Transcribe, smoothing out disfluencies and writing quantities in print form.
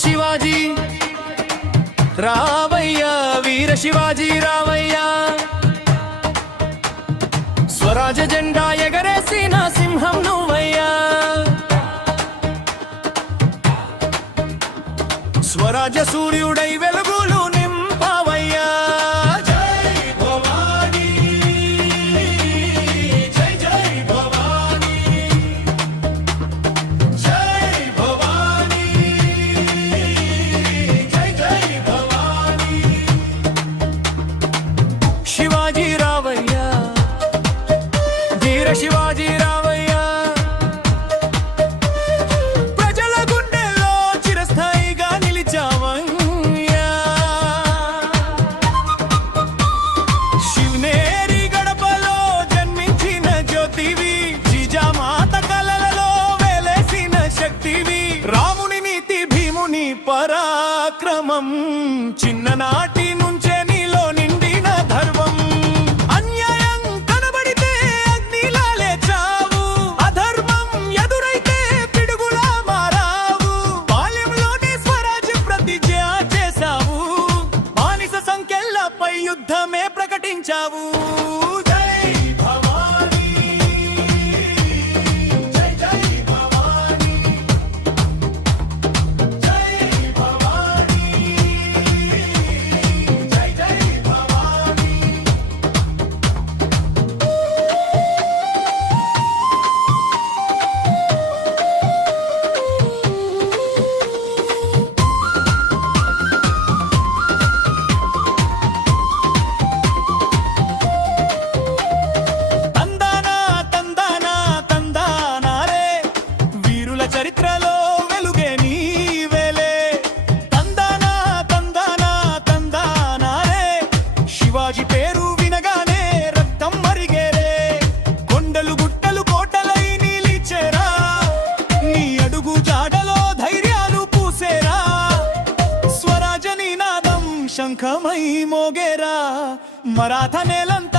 శివాజీ రావయ్యా, వీర శివాజీ రావయ్యా. స్వరాజ జెండా ఎగరేసిన సింహం నువ్వయ్యా. స్వరాజ సూర్యుడై వెలుగులు నింపవయ్యా. జై భవానీ, జై జై భవానీ, జై భవానీ, జై జై భవానీ. శివాజీ రావయ్యా, వీర శివాజీ రావయ్యా. ప్రజల గుండెల్లో చిరస్థాయిగా నిలిచావయ్యా. శివనేరి గడపలో జన్మించిన జ్యోతివి, జిజామాత కలలలో వెలసిన శక్తివి. రాముని నీతి, భీముని పరాక్రమం, చిన్ననాటి నుంచే నీలో నిండిన ధర్మం. అన్యాయం కనబడితే అగ్నిలా లేచావు, అధర్మం ఎదురైతే పిడుగులా మారావు. బాల్యంలోనే స్వరాజ్ ప్రతిజ్ఞ చేశావు, బానిస సంఖ్యలపై యుద్ధమే ప్రకటించావు. జై భవానీ, జై జై భవానీ, జై భవానీ, జై జై భవానీ. తందానా తందానా తందానా రే, వీరుల చరిత్రలో వెలుగే నీవేలే. తందానా తందానా తందానా రే, శివాజీ పేరు వినగానే రక్తం మరిగేరే. కొండలు గుట్టలు కోటలై నిలిచేరా, నీ అడుగు జాడలో ధైర్యాలు పూసేరా. స్వరాజ నినాదం శంఖమై మోగేరా, మరాఠ నేలంతా